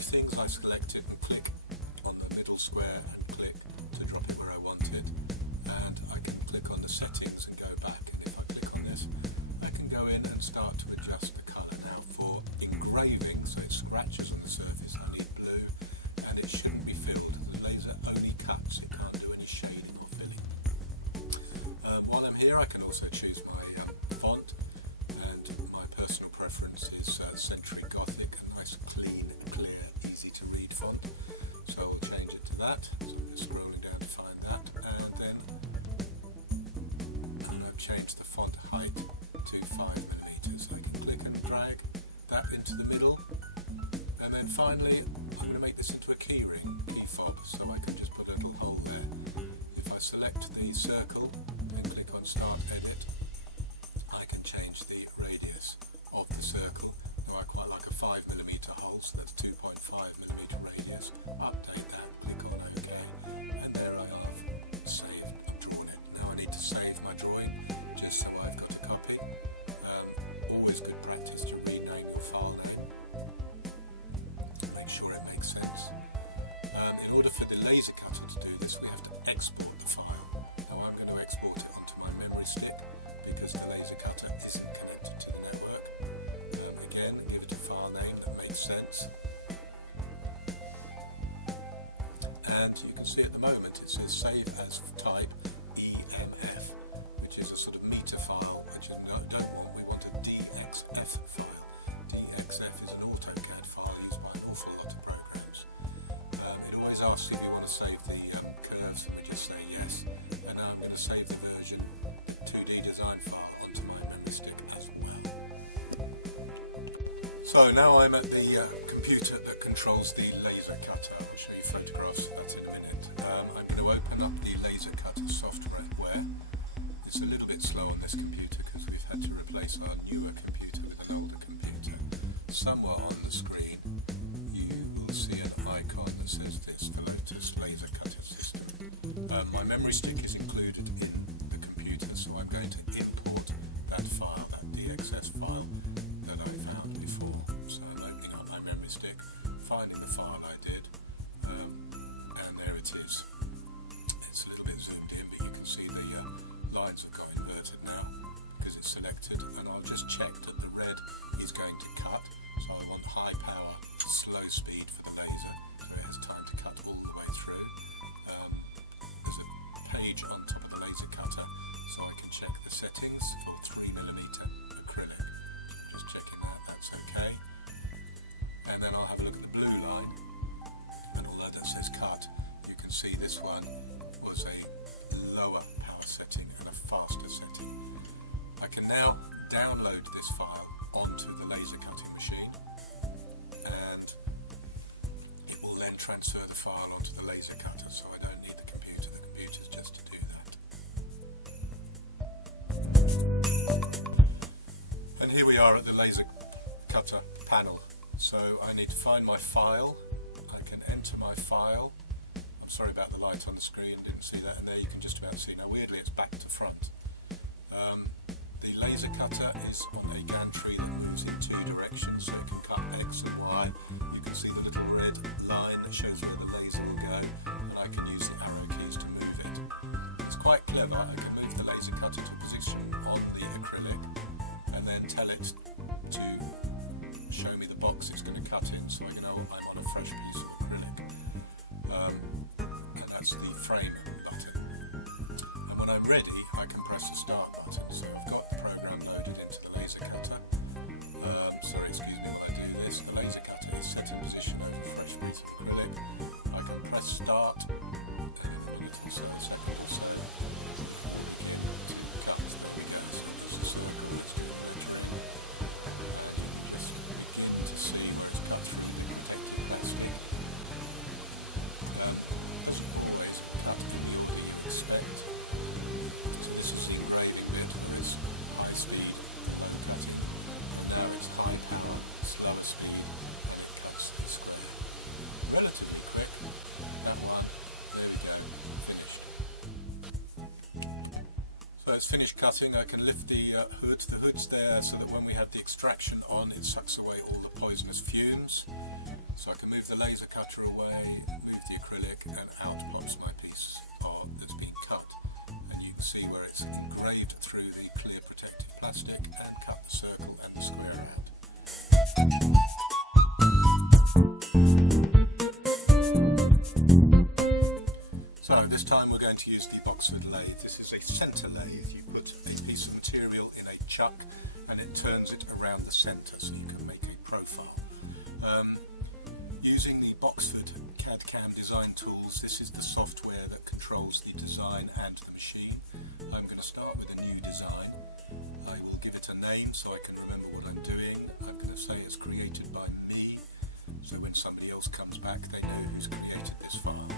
save things, I selected and click on the middle square and click to drop it where I wanted, and I can click on the settings and go back, and if I click on this I can go in and start to adjust the colour. Now for engraving, so it scratches on the surface, I need blue, and it shouldn't be filled. The laser only cuts, it can't do any shading or filling. While I'm here I can also choose my font, and my personal preference is Century Gothic, a nice clean, clear, easy to read font, so I'll change it to that. So I'm just scrolling down to find that, and then I've changed the font height to 5mm. I can click and drag that into the middle, and then finally I'm going to make this into a key fob, so I can just put a little hole there. If I select the circle and click on Start Edit, I can change the radius of the circle. Now I quite like a 5mm hole, so that's 2.5mm radius. Update that, click on OK, and there I have saved and drawn it. Now I need to save my drawing just so I've got a copy. Always good practice to rename your file name, make sure it makes sense. In order for the laser cutter to do this, we have to export the file. Now I'm going to export it onto my memory stick because the laser cutter isn't connected to the network. Again, give it a file name that makes sense. And you can see at the moment it says save as type EMF, which is a sort of meter file, which we don't want. We want a DXF file. DXF is an AutoCAD file used by an awful lot of programs. It always asks if you want to save the curves, and we just say yes. And now I'm going to save the version 2D design file onto my memory stick as well. So now I'm at the computer that controls the laser cutter. I'll show you photographs of that in a minute. I'm going to open up the laser cutter software. It's a little bit slow on this computer because we've had to replace our newer computer with an older computer. Somewhere on the screen you will see an icon that says this, the Lotus laser cutter system. My memory stick is included in the computer, so I'm going to import that file, that DXS file that I found before. So I'm opening up my memory stick, finding the file I did, and there it is. It's a little bit zoomed in, but you can see the lines have got inverted now because it's selected, and I'll just check that the red is going to cut. So I want high power, slow speed for the laser, so it has time to cut all the way through. There's a page on top of the laser cutter, so I can check the settings for 3mm acrylic. Just checking that's okay. And then I'll have a look at the blue line, and although that says cut, you can see this one was a lower power setting and a faster setting. I can now download this file onto the laser cutting machine, and it will then transfer the file onto the laser cutter, so I don't need the computer. The computer's just to do that. And here we are at the laser cutter panel. So I need to find my file. I can enter my file. I'm sorry about the light on the screen, didn't see that, and there you can just about see. Now weirdly it's back to front. The laser cutter is on a gantry that moves in two directions, so it can cut X and Y. You can see the little red line that shows where the laser will go, and I can use the arrow keys to move it. It's quite clever. I can move the laser cutter to position on the acrylic and then tell it to show me the box it's going to cut in, so I know I'm on a fresh piece of acrylic. And that's the frame button. And when I'm ready, I can press the start button. So I've got the program loaded into the laser cutter. Sorry, excuse me while I do this. The laser cutter is set in position over a fresh piece of acrylic. I can press start, and in a minute or so, a second or so, it comes. There we go. So there's a circle that's doing retro. Just begin to see where it's cut from. We can take the plastic. As always, cut in the order you expect. So this is the engraving bit where it's high speed, low cutting. Now it's high power, slower speed, and it cuts the square. Relatively quick. That one. There we go. Finished. So it's finished cutting. I can lift the hood. The hood's there so that when we have the extraction on, it sucks away all the poisonous fumes. So I can move the laser cutter away, move the acrylic, and out pops my piece that's been cut. And you can see where it's engraved through the clear protective plastic and cut the circle and the square out. So this time we're going to use the Boxford lathe. This is a centre lathe. You put a piece of material in a chuck and it turns it around the centre so you can make a profile. Using the Boxford cadcam design tools, this is the software that controls the design and the machine. I'm going to start with a new design. I will give it a name so I can remember what I'm doing. I'm going to say it's created by me, so when somebody else comes back they know who's created this file.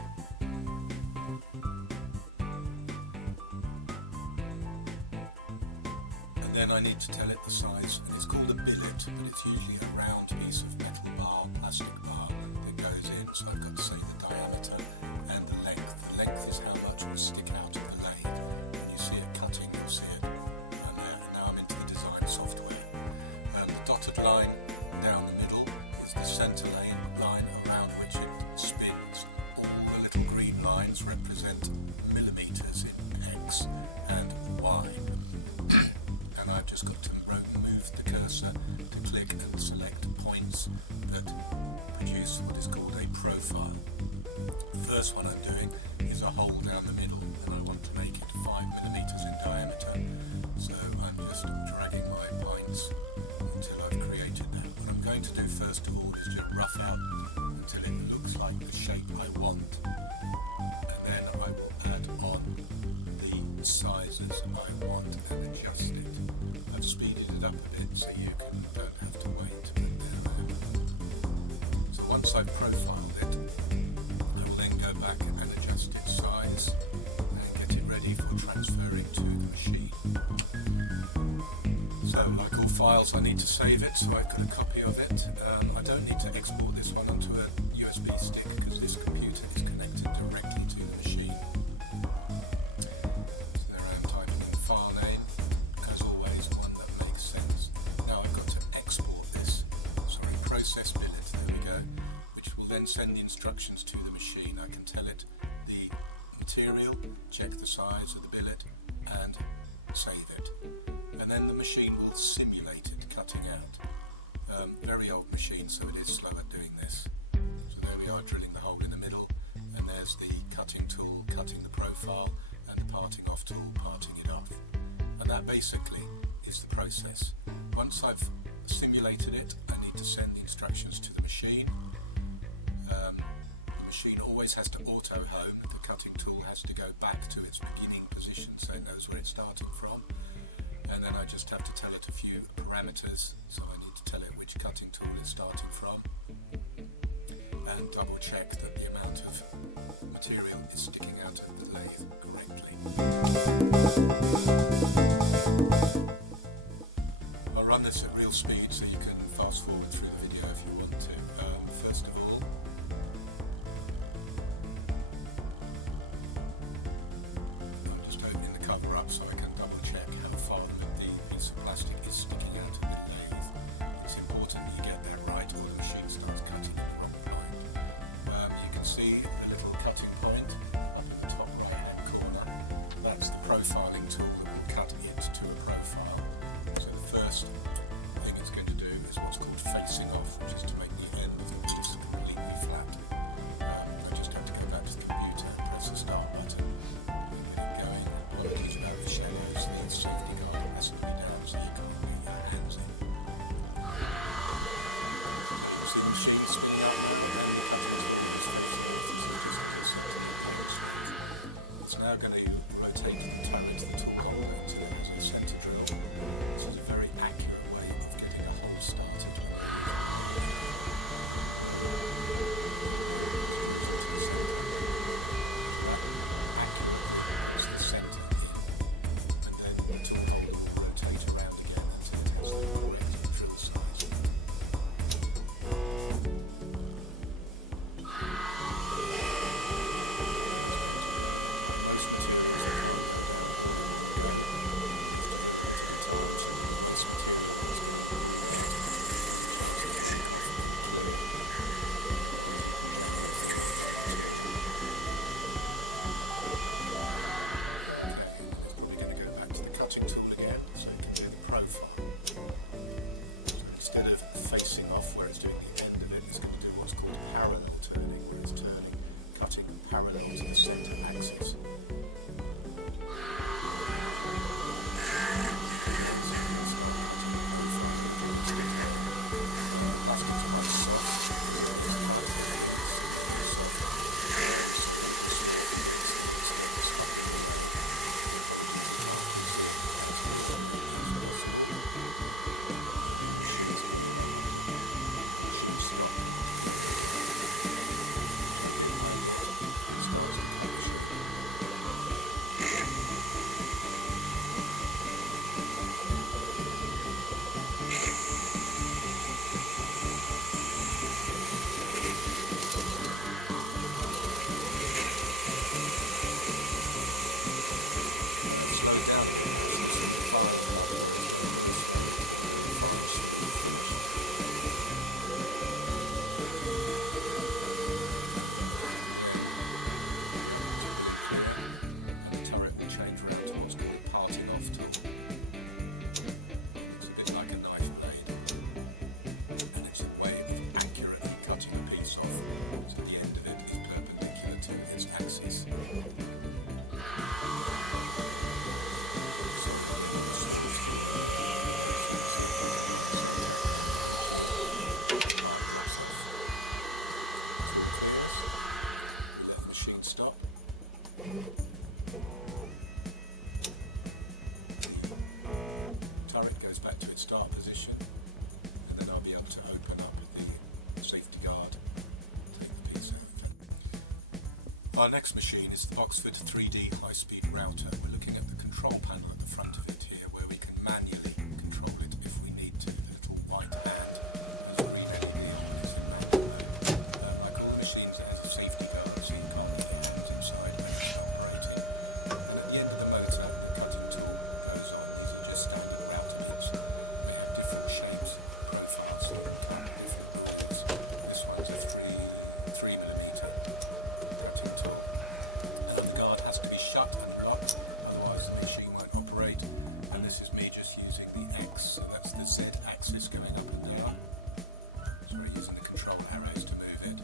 And then I need to tell it the size, and it's called a billet, but it's usually a round piece of metal bar, plastic bar that goes in, so I've got to say the diameter and the length. The length is how much will stick out of the lathe. When you see it cutting, you'll see it. And now I'm into the design software. The dotted line down the middle is the centre line around which it spins. All the little green lines represent millimetres in X and Y. And I've just got to move the cursor to click and select points that produce what is called a profile. The first one I'm doing is a hole down the middle, and I want to make it 5mm in diameter. So I'm just dragging my points until I've created that. What I'm going to do first of all is just rough out until it looks like the shape I want. And then I will add on the sizes I want and adjust it. I've speeded it up a bit so you don't have to wait. So once I've profiled it, I will then go back and adjust its size and get it ready for transferring to the machine. So like all files I need to save it, so I've got a copy of it. I don't need to export this one onto a USB stick because this computer is connected directly to the machine. Process billet, there we go, which will then send the instructions to the machine. I can tell it the material, check the size of the billet and save it. And then the machine will simulate it cutting out. Very old machine, so it is slow at doing this. So there we are, drilling the hole in the middle, and there's the cutting tool, cutting the profile, and the parting off tool, parting it off. And that basically is the process. Once I've simulated it, I need to send the instructions to the machine. The machine always has to auto home. The cutting tool has to go back to its beginning position so it knows where it's starting from. And then I just have to tell it a few parameters. So I need to tell it which cutting tool it's starting from and double check that the amount of material is sticking out of the lathe correctly. I'll run this at real speed so you can fast forward through the video if you want to. First of all, I'm just opening the cover up so I can double check how far the piece of plastic is sticking out of the lathe. It's important that you get that right or the machine starts cutting in the wrong point. You can see the little cutting point up in the top right hand corner. That's the profiling tool that will cut it to a profile. So the first thing it's going to do is what's called facing off, which is to make the end of the piece completely flat. I just have to go back to the computer and press the start button, get it going. Apologies about the shadows, the safety guard will mess me down so you can't get your hands in. See the machine spin up and then the cutting tool is facing off, so it just gets it's now going to rotate the turret of the toolbar until there is a centre drill. This is a very accurate way of getting a hole started. cutting tool again, so it can do the profile. So instead of facing off where it's doing the end of it, it's going to do what's called parallel turning, where it's turning, cutting parallel to the centre axis. Our next machine is the Oxford 3D high-speed router. We're looking at the control panel at the front of it here, where we can manually control it if we need to. The little white hand is already here when it's in manual mode. Like all machines, it has a safety guard, so you can't get your hands inside when it's operating. And at the end of the motor, the cutting tool goes on. These are just standard router bits. They have different shapes and profiles, so you can different wheels. This one's a 3mm routing tool. Shut and locked, otherwise the machine won't operate. And this is me just using the X, so that's the Z axis going up and down. So we're using the control arrows to move it.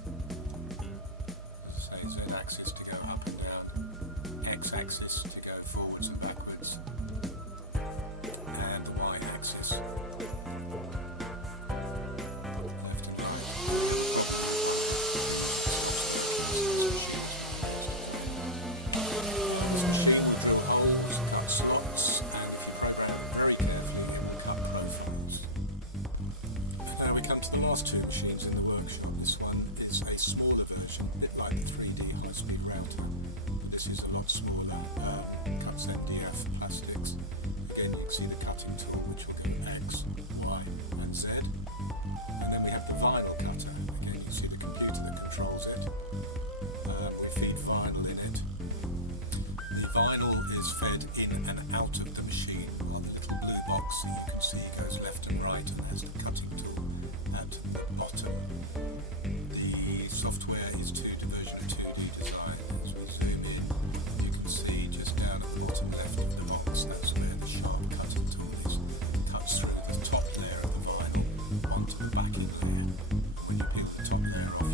As I say, Z axis to go up and down, X axis to go forwards and backwards, and the Y axis left and right. Two machines in the workshop. This one is a smaller version, a bit like the 3D high-speed router. This is a lot smaller, cuts MDF plastics. Again, you can see the cutting tool, which will go X, Y and Z. And then we have the vinyl cutter. Again, you see the computer that controls it. We feed vinyl in it. The vinyl is fed in and out of the machine on the little blue box that you can see goes left and right, and there's the cutting tool at the bottom. The software is version of 2D design. As we zoom in, you can see just down at the bottom left of the box, that's where the sharp cutting tool is. Cuts through the top layer of the vinyl onto the backing layer. When you peel the top layer off,